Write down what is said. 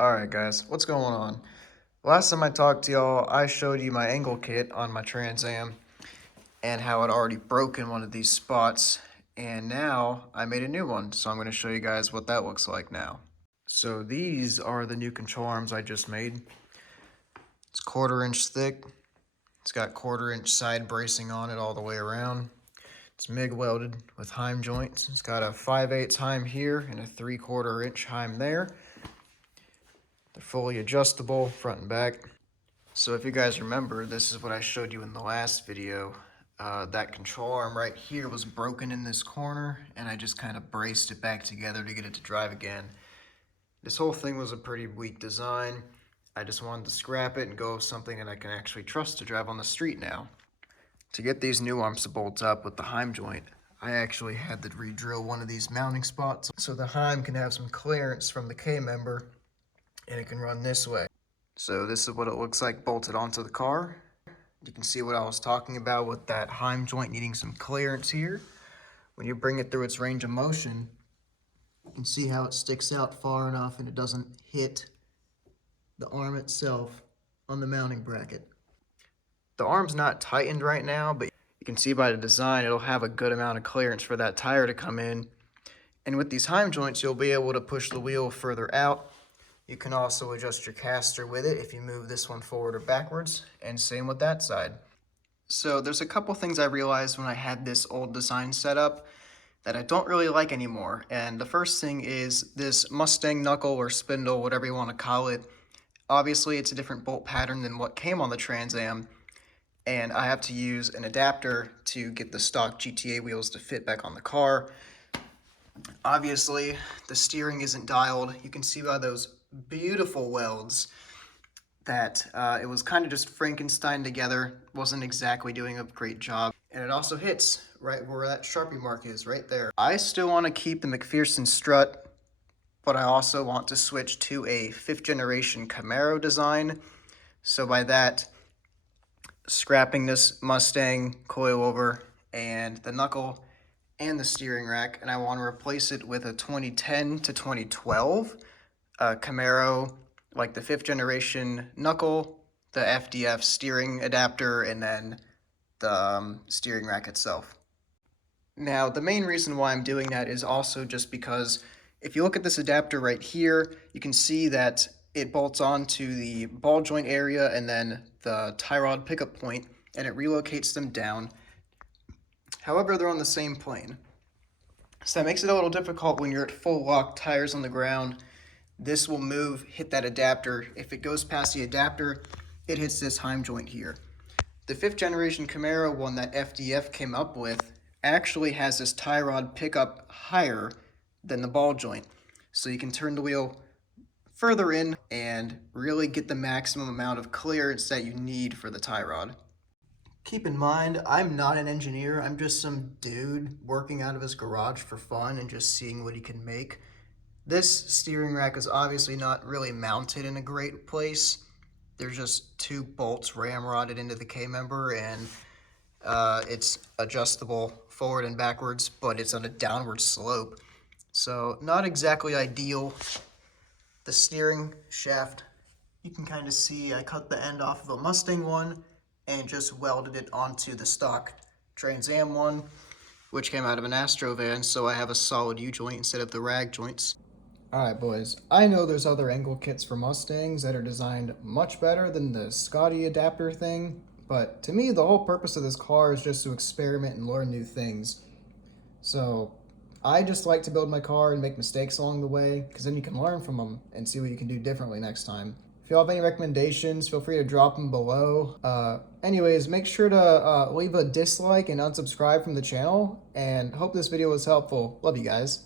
Alright guys, what's going on? Last time I talked to y'all, I showed you my angle kit on my Trans Am and how it already broke in one of these spots, and now I made a new one, so I'm going to show you guys what that looks like now. So these are the new control arms I just made. It's 1/4 inch thick. It's got 1/4 inch side bracing on it all the way around. It's MIG welded with heim joints. It's got a 5/8 heim here and a 3/4 inch heim there. They're fully adjustable front and back. So if you guys remember, this is what I showed you in the last video. That control arm right here was broken in this corner, and I just kind of braced it back together to get it to drive again. This whole thing was a pretty weak design. I just wanted to scrap it and go with something that I can actually trust to drive on the street now. To get these new arms to bolt up with the heim joint, I actually had to re-drill one of these mounting spots so the heim can have some clearance from the K-member and it can run this way. So this is what it looks like bolted onto the car. You can see what I was talking about with that heim joint needing some clearance here. When you bring it through its range of motion, you can see how it sticks out far enough and it doesn't hit the arm itself on the mounting bracket. The arm's not tightened right now, but you can see by the design it'll have a good amount of clearance for that tire to come in. And with these heim joints, you'll be able to push the wheel further out. You can also adjust your caster with it if you move this one forward or backwards, and same with that side. So there's a couple things I realized when I had this old design set up that I don't really like anymore. And the first thing is this Mustang knuckle or spindle, whatever you want to call it. Obviously it's a different bolt pattern than what came on the Trans Am, and I have to use an adapter to get the stock GTA wheels to fit back on the car. Obviously the steering isn't dialed. You can see by those beautiful welds that it was kind of just Frankenstein together. Wasn't exactly doing a great job. And it also hits right where that Sharpie mark is, right there. I still want to keep the McPherson strut, but I also want to switch to a 5th generation Camaro design. So by that, scrapping this Mustang coilover and the knuckle and the steering rack, and I want to replace it with a 2010 to 2012 Camaro, like the 5th generation knuckle, the FDF steering adapter, and then the steering rack itself. Now, the main reason why I'm doing that is also just because if you look at this adapter right here, you can see that it bolts onto the ball joint area and then the tie rod pickup point, and it relocates them down. However, they're on the same plane. So that makes it a little difficult when you're at full lock, tires on the ground. This will move, hit that adapter. If it goes past the adapter, it hits this heim joint here. The 5th generation Camaro one that FDF came up with actually has this tie rod pickup higher than the ball joint. So you can turn the wheel further in and really get the maximum amount of clearance that you need for the tie rod. Keep in mind, I'm not an engineer. I'm just some dude working out of his garage for fun and just seeing what he can make. This steering rack is obviously not really mounted in a great place. There's just 2 bolts ramrodded into the K-member, and it's adjustable forward and backwards, but it's on a downward slope. So not exactly ideal. The steering shaft, you can kind of see I cut the end off of a Mustang one and just welded it onto the stock Trans Am one, which came out of an Astro van, so I have a solid U-joint instead of the rag joints. Alright boys, I know there's other angle kits for Mustangs that are designed much better than the Scotty adapter thing, but to me the whole purpose of this car is just to experiment and learn new things. So I just like to build my car and make mistakes along the way, because then you can learn from them and see what you can do differently next time. If you have any recommendations, feel free to drop them below. Anyways, make sure to leave a dislike and unsubscribe from the channel, and hope this video was helpful. Love you guys.